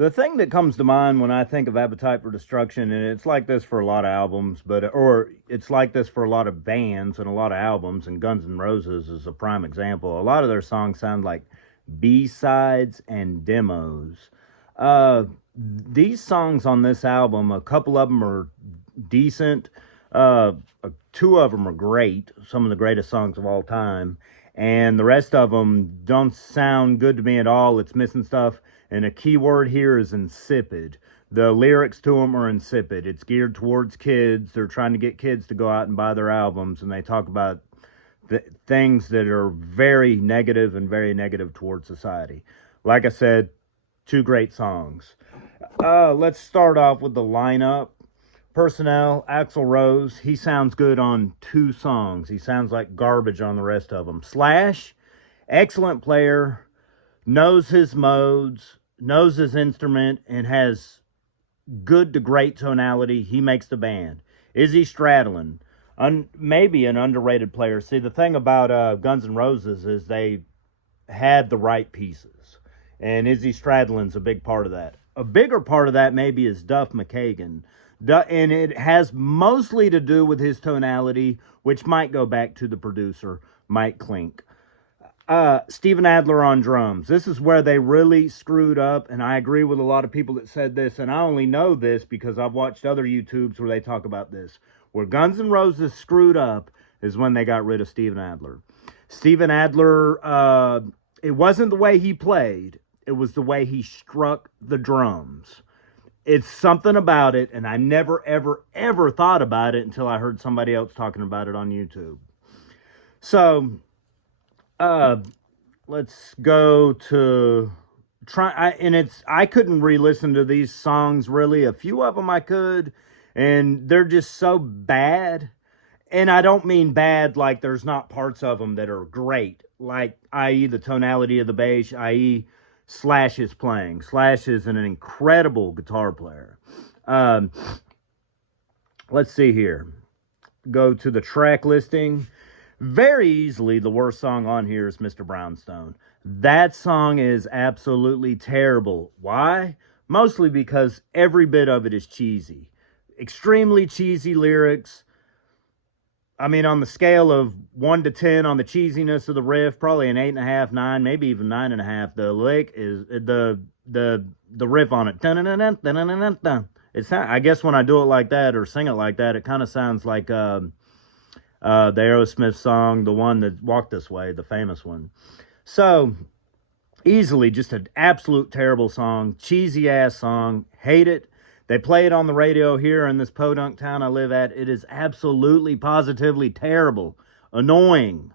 The thing that comes to mind when I think of Appetite for Destruction, and it's like this for a lot of albums, or it's like this for a lot of bands and a lot of albums, and Guns N' Roses is a prime example. A lot of their songs sound like B-sides and demos. These songs on this album, a couple of them are decent. Uh, Two of them are great, some of the greatest songs of all time, and the rest of them don't sound good to me at all. It's missing stuff, and a key word here is insipid. The lyrics to them are insipid. It's geared towards kids. They're trying to get kids to go out and buy their albums, and they talk about things that are very negative and very negative towards society. Like I said, two great songs. Let's start off with the lineup. Personnel, Axl Rose, he sounds good on two songs. He sounds like garbage on the rest of them. Slash, excellent player, knows his modes, knows his instrument, and has good to great tonality. He makes the band. Izzy Stradlin, maybe an underrated player. See, the thing about Guns N' Roses is they had the right pieces, and Izzy Stradlin's a big part of that. A bigger part of that maybe is Duff McKagan. And it has mostly to do with his tonality, which might go back to the producer, Mike Clink. Steven Adler on drums. This is where they really screwed up, and I agree with a lot of people that said this, and I only know this because I've watched other YouTubes where they talk about this. Where Guns N' Roses screwed up is when they got rid of Steven Adler. Steven Adler, it wasn't the way he played, it was the way he struck the drums. It's something about it, and I never, ever, ever thought about it until I heard somebody else talking about it on YouTube. So, let's go to I couldn't re-listen to these songs really. A few of them I could, and they're just so bad. And I don't mean bad like there's not parts of them that are great, like i.e. the tonality of the bass, i.e. Slash is playing. Slash is an incredible guitar player. Let's see here. Go to the track listing. Very easily, the worst song on here is Mr. Brownstone. That song is absolutely terrible. Why? Mostly because every bit of it is cheesy. Extremely cheesy lyrics. I mean, on the scale of 1 to 10 on the cheesiness of the riff, probably an 8.5, 9, maybe even 9.5. The lick is the riff on it. Dun, dun, dun, dun, dun, dun, dun. It's, I guess when I do it like that or sing it like that, it kind of sounds like the Aerosmith song, the one that Walk This Way, the famous one. So easily just an absolute terrible song, cheesy ass song. Hate it. They play it on the radio here in this podunk town I live at. It is absolutely, positively terrible. Annoying.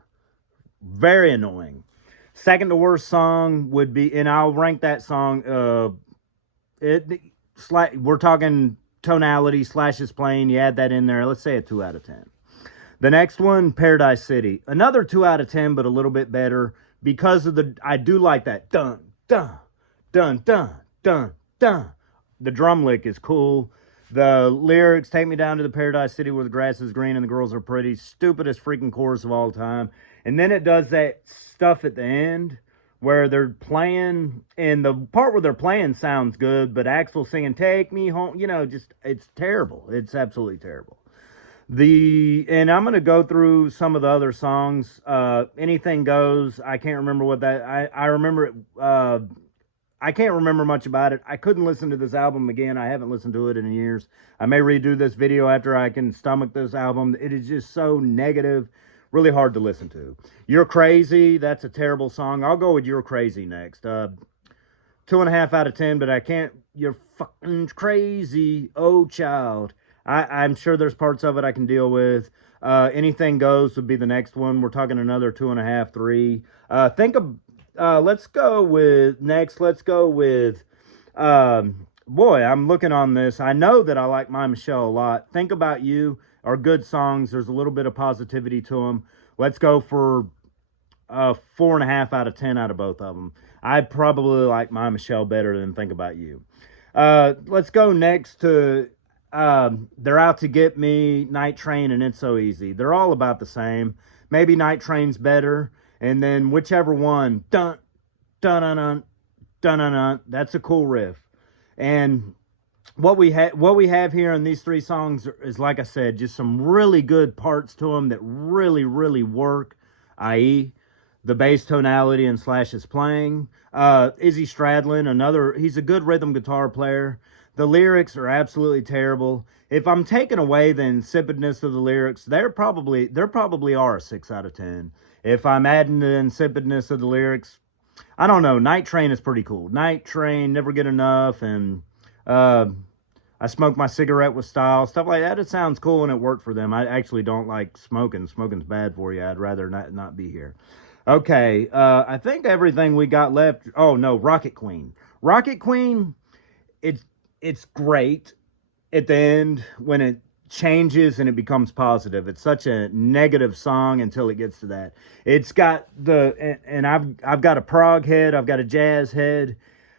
Very annoying. Second to worst song would be, and I'll rank that song, we're talking tonality, Slash is playing, you add that in there, let's say a 2 out of 10. The next one, Paradise City. Another 2 out of 10, but a little bit better because of I do like that. Dun, dun, dun, dun, dun, dun. The drum lick is cool. The lyrics, take me down to the Paradise City where the grass is green and the girls are pretty. Stupidest freaking chorus of all time. And then it does that stuff at the end where they're playing, and the part where they're playing sounds good, but Axl singing, take me home, just, it's terrible. It's absolutely terrible. And I'm going to go through some of the other songs. Anything Goes. I can't remember what that, I remember it, I can't remember much about it. I couldn't listen to this album again. I haven't listened to it in years. I may redo this video after I can stomach this album. It is just so negative. Really hard to listen to. You're Crazy. That's a terrible song. I'll go with You're Crazy next. 2.5 out of 10, but I can't. You're fucking crazy. Oh, child. I'm sure there's parts of it I can deal with. Anything Goes would be the next one. We're talking another 2.5, 3. Let's go with, boy, I'm looking on this. I know that I like My Michelle a lot. Think About You are good songs. There's a little bit of positivity to them. Let's go for 4.5 out of 10 out of both of them. I probably like My Michelle better than Think About You. Let's go next to They're Out to Get Me, Night Train, and It's So Easy. They're all about the same. Maybe Night Train's better. And then whichever one, dun, dun, dun, dun, dun, dun, dun, that's a cool riff. And what we have here in these three songs is, like I said, just some really good parts to them that really work, i.e. the bass tonality and Slash's playing. Izzy Stradlin, he's a good rhythm guitar player. The lyrics are absolutely terrible. If I'm taking away the insipidness of the lyrics, there probably are a 6 out of 10. If I'm adding the insipidness of the lyrics, I don't know. Night Train is pretty cool. Night Train, Never Get Enough, and I Smoke My Cigarette with Style, stuff like that. It sounds cool and it worked for them. I actually don't like smoking. Smoking's bad for you. I'd rather not be here. Okay, I think everything we got left. Oh no, Rocket Queen. Rocket Queen, it's great at the end when it changes and it becomes positive. It's such a negative song until it gets to that. It's got and I've got a prog head, I've got a jazz head.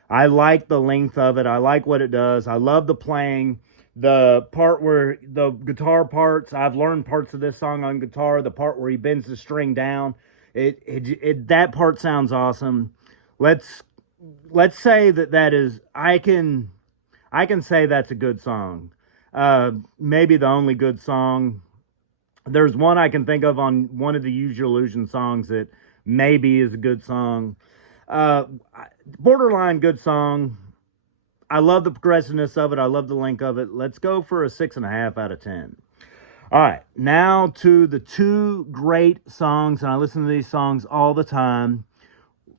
I like the length of it. I like what it does. I love the playing. The part where the guitar parts, I've learned parts of this song on guitar. The part where he bends the string down, that part sounds awesome. Let's say that is, I can say that's a good song. Maybe the only good song. There's one I can think of on one of the Use Your Illusion songs that maybe is a good song. Borderline good song. I love the progressiveness of it. I love the length of it. Let's go for a 6.5 out of 10. All right, now to the two great songs, and I listen to these songs all the time.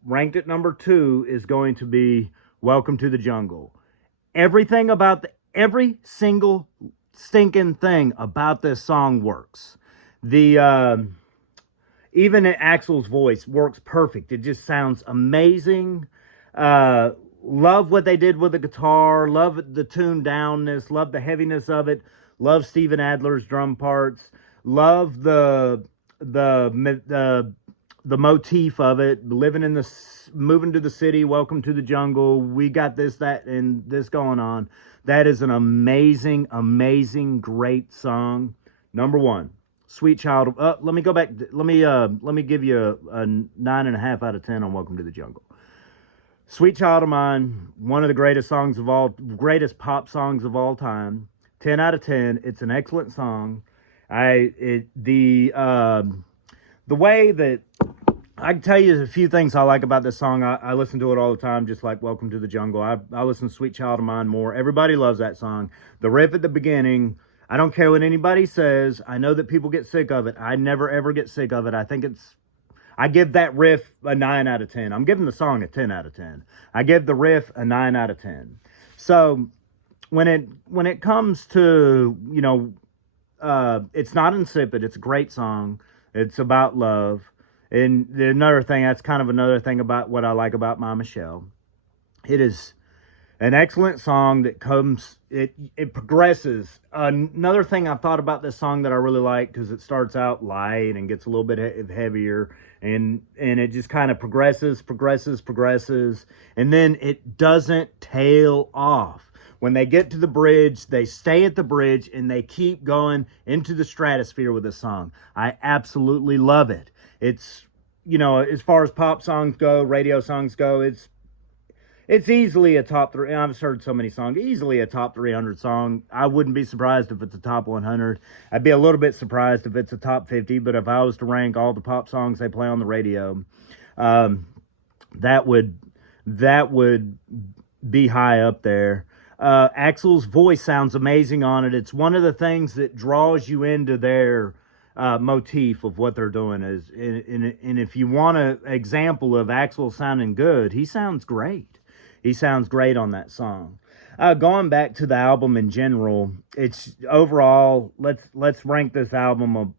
Ranked at number 2 is going to be Welcome to the Jungle. Every single stinking thing about this song works. Even Axl's voice works perfect. It just sounds amazing. Love what they did with the guitar. Love the tuned downness. Love the heaviness of it. Love Steven Adler's drum parts. Love the motif of it. Moving to the city. Welcome to the jungle. We got this, that, and this going on. That is an amazing, great song. Number 1. Sweet Child. Let me go back. Let me give you a 9.5 out of 10 on Welcome to the Jungle. Sweet Child of Mine, one of the greatest greatest pop songs of all time. 10 out of 10. It's an excellent song. The way that I can tell you a few things I like about this song. I listen to it all the time, just like Welcome to the Jungle. I listen to Sweet Child of Mine more. Everybody loves that song. The riff at the beginning, I don't care what anybody says. I know that people get sick of it. I never ever get sick of it. I give that riff a 9 out of 10. I'm giving the song a 10 out of 10. I give the riff a 9 out of 10. So when it comes to, it's not insipid. It's a great song. It's about love. And another thing about what I like about My Michelle. It is an excellent song that it progresses. Another thing I thought about this song that I really like, because it starts out light and gets a little bit heavier, and it just kind of progresses, and then it doesn't tail off. When they get to the bridge, they stay at the bridge, and they keep going into the stratosphere with this song. I absolutely love it. It's, as far as pop songs go, radio songs go, it's easily a top 3. I've heard so many songs. Easily a top 300 song. I wouldn't be surprised if it's a top 100. I'd be a little bit surprised if it's a top 50. But if I was to rank all the pop songs they play on the radio, that would be high up there. Axl's voice sounds amazing on it. It's one of the things that draws you into their motif of what they're doing. And if you want an example of Axl sounding good, he sounds great. He sounds great on that song. Going back to the album in general, it's overall, let's rank this album.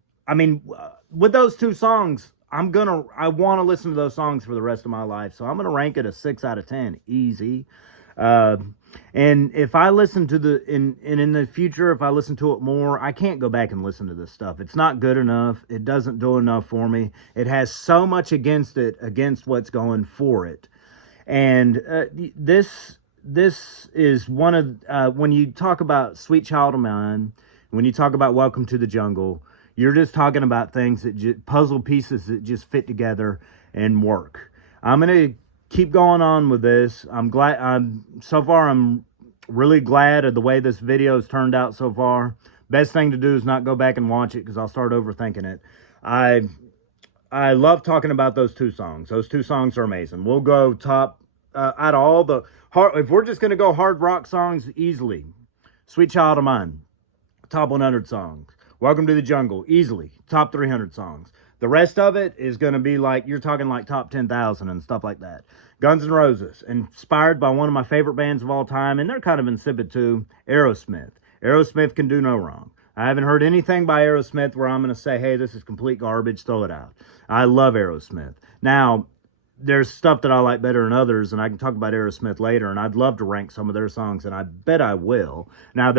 With those two songs, I want to listen to those songs for the rest of my life. So I'm going to rank it a 6 out of 10. Easy. And if I listen to in the future, if I listen to it more, I can't go back and listen to this stuff. It's not good enough. It doesn't do enough for me. It has so much against what's going for it. And this is one of, when you talk about Sweet Child of Mine, when you talk about Welcome to the Jungle, you're just talking about things puzzle pieces that just fit together and work. I'm going to keep going on with this. I'm Really glad of the way this video has turned out so far. Best thing to do is not go back and watch it because I'll start overthinking it. I love talking about those two songs. Those two songs are amazing. We'll go top out of all the hard. If we're just gonna go hard rock songs, easily, "Sweet Child of Mine," top 100 songs. "Welcome to the Jungle," easily top 300 songs. The rest of it is going to be like, you're talking like top 10,000 and stuff like that. Guns N' Roses, inspired by one of my favorite bands of all time, and they're kind of insipid too, Aerosmith. Aerosmith can do no wrong. I haven't heard anything by Aerosmith where I'm going to say, hey, this is complete garbage, throw it out. I love Aerosmith. Now, there's stuff that I like better than others, and I can talk about Aerosmith later, and I'd love to rank some of their songs, and I bet I will. Now,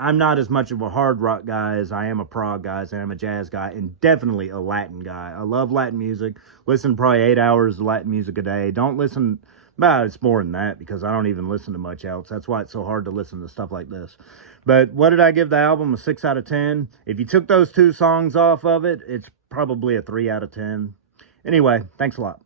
I'm not as much of a hard rock guy as I am a prog guy, as I am a jazz guy, and definitely a Latin guy. I love Latin music. Listen probably 8 hours of Latin music a day. Don't listen, well, it's more than that because I don't even listen to much else. That's why it's so hard to listen to stuff like this. But what did I give the album? A 6 out of 10. If you took those two songs off of it, it's probably a 3 out of 10. Anyway, thanks a lot.